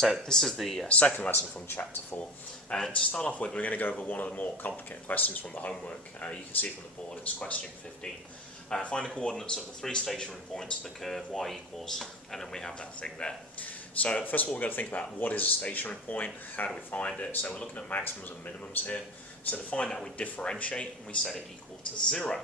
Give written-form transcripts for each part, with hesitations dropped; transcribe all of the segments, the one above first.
So this is the second lesson from Chapter 4. And to start off with, we're going to go over one of the more complicated questions from the homework. You can see from the board, it's question 15. Find the coordinates of the three stationary points of the curve y equals, and then we have that thing there. So first of all, we've got to think about what is a stationary point, how do we find it. So we're looking at maximums and minimums here. So to find that, we differentiate and we set it equal to 0.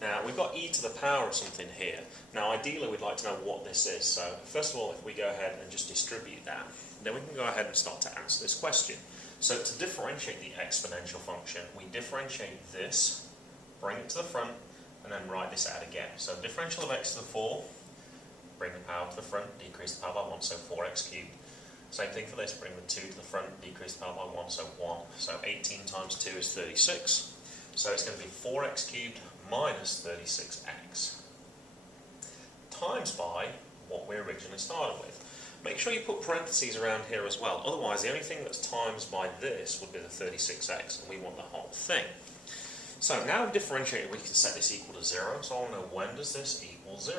Now we've got e to the power of something here. Now ideally we'd like to know what this is. So first of all, if we go ahead and just distribute that, then we can go ahead and start to answer this question. So to differentiate the exponential function, we differentiate this, bring it to the front, and then write this out again. So differential of x to the 4, bring the power to the front, decrease the power by 1, so 4x cubed. Same thing for this, bring the 2 to the front, decrease the power by 1, so 1. So 18 times 2 is 36. So it's going to be 4x cubed minus 36x times by what we originally started with. Make sure you put parentheses around here as well, otherwise the only thing that's times by this would be the 36x, and we want the whole thing. So now differentiated, we can set this equal to 0, so I want to know when does this equal 0.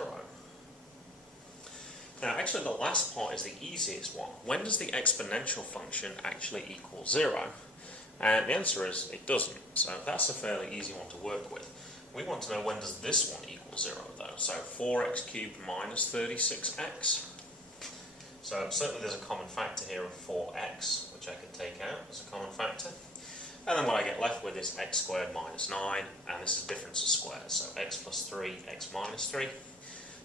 Now actually the last part is the easiest one. When does the exponential function actually equal 0? And the answer is it doesn't, so that's a fairly easy one to work with. We want to know when does this one equal 0 though, so 4x cubed minus 36x. So certainly there's a common factor here of 4x, which I can take out as a common factor. And then what I get left with is x squared minus 9, and this is difference of squares, so x plus 3, x minus 3.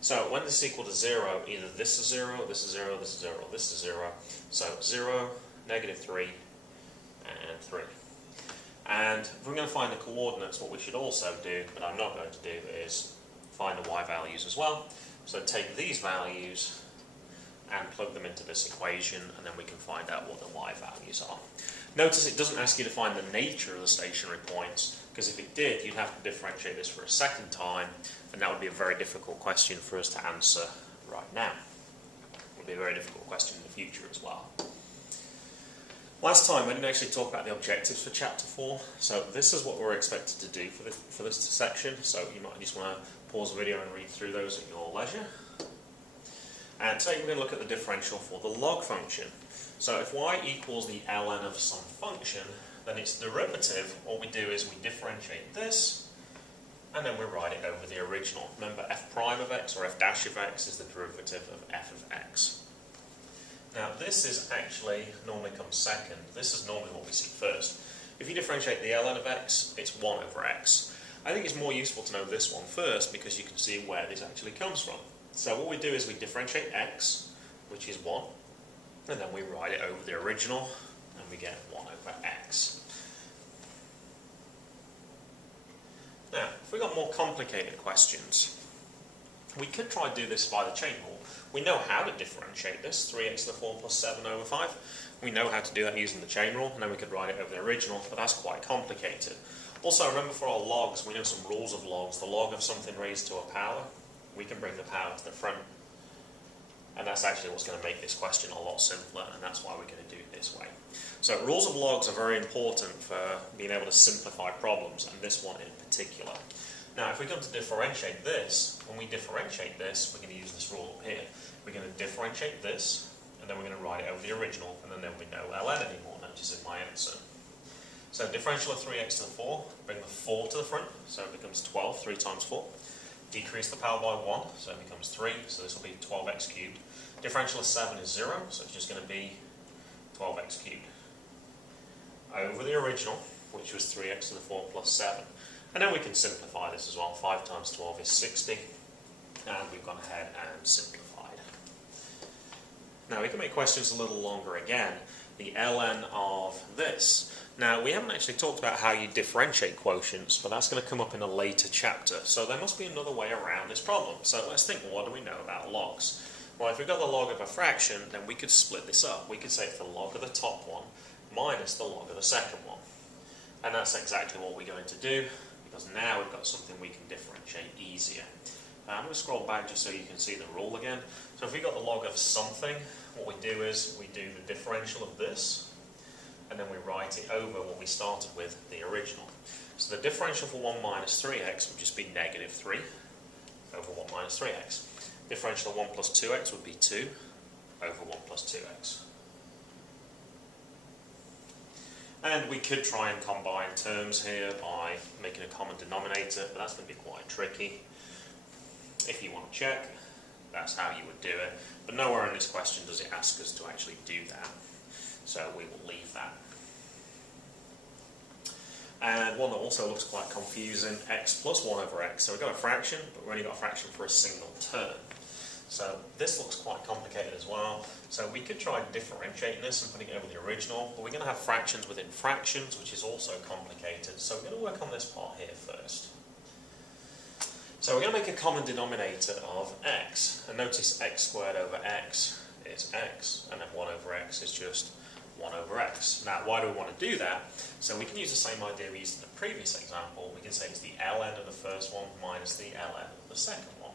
So when this is equal to 0, either this is 0, this is 0, this is 0, this is 0. So 0, negative 3, and 3. And if we're going to find the coordinates, what we should also do, but I'm not going to do, is find the y values as well. So take these values and plug them into this equation, and then we can find out what the y values are. Notice it doesn't ask you to find the nature of the stationary points, because if it did, you'd have to differentiate this for a second time, and that would be a very difficult question for us to answer right now. It would be a very difficult question in the future as well. Last time we didn't actually talk about the objectives for Chapter 4, so this is what we're expected to do for this section, so you might just want to pause the video and read through those at your leisure. And today we're going to look at the differential for the log function. So if y equals the ln of some function, then its derivative, what we do is we differentiate this, and then we write it over the original. Remember, f prime of x or f dash of x is the derivative of f of x. Now this is actually normally comes second. This is normally what we see first. If you differentiate the ln of x, it's 1 over x. I think it's more useful to know this one first because you can see where this actually comes from. So what we do is we differentiate x, which is 1, and then we write it over the original, and we get 1 over x. Now, if we've got more complicated questions, we could try to do this by the chain rule. We know how to differentiate this, 3x to the 4 plus 7 over 5. We know how to do that using the chain rule, and then we could write it over the original, but that's quite complicated. Also, remember for our logs, we know some rules of logs. The log of something raised to a power, we can bring the power to the front. And that's actually what's going to make this question a lot simpler, and that's why we're going to do it this way. So rules of logs are very important for being able to simplify problems, and this one in particular. Now, if we're going to differentiate this, when we differentiate this, we're going to use this rule up here. We're going to differentiate this, and then we're going to write it over the original, and then there'll be no ln anymore, notice in my answer. So differential of 3x to the 4, bring the 4 to the front, so it becomes 12, 3 times 4. Decrease the power by 1, so it becomes 3, so this will be 12x cubed. Differential of 7 is 0, so it's just going to be 12x cubed. Over the original, which was 3x to the 4 plus 7. And then we can simplify this as well. 5 times 12 is 60, and we've gone ahead and simplified. Now we can make questions a little longer again. The ln of this. Now we haven't actually talked about how you differentiate quotients, but that's going to come up in a later chapter. So there must be another way around this problem. So let's think, what do we know about logs? Well, if we've got the log of a fraction, then we could split this up. We could say it's the log of the top one minus the log of the second one. And that's exactly what we're going to do, because now we've got something we can differentiate easier. I'm going to scroll back just so you can see the rule again. So if we've got the log of something, what we do is we do the differential of this, and then we write it over what we started with, the original. So the differential for 1 minus 3x would just be negative 3 over 1 minus 3x. Differential of 1 plus 2x would be 2 over 1 plus 2x. And we could try and combine terms here by making a common denominator, but that's going to be quite tricky. If you want to check, that's how you would do it. But nowhere in this question does it ask us to actually do that. So we will leave that. And one that also looks quite confusing, x plus 1 over x. So we've got a fraction, but we've only got a fraction for a single term. So this looks quite complicated as well. So we could try differentiating this and putting it over the original, but we're going to have fractions within fractions, which is also complicated. So we're going to work on this part here first. So we're going to make a common denominator of x. And notice x squared over x is x, and then 1 over x is just 1 over x. Now, why do we want to do that? So we can use the same idea we used in the previous example. We can say it's the ln of the first one minus the ln of the second one.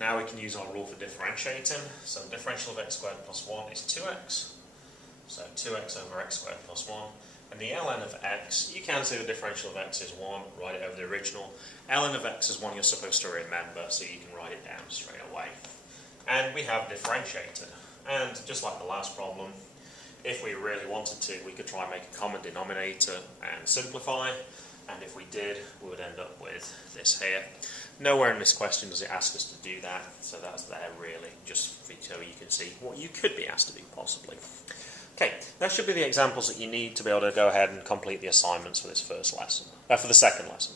Now we can use our rule for differentiating. So the differential of x squared plus 1 is 2x. So 2x over x squared plus 1. And the ln of x, you can say the differential of x is 1, write it over the original. ln of x is one you're supposed to remember, so you can write it down straight away. And we have differentiated. And just like the last problem, if we really wanted to, we could try and make a common denominator and simplify. And if we did, we would end up with this here. Nowhere in this question does it ask us to do that, so that's there really, just so you can see what you could be asked to do possibly. Okay, that should be the examples that you need to be able to go ahead and complete the assignments for this first lesson, for the second lesson.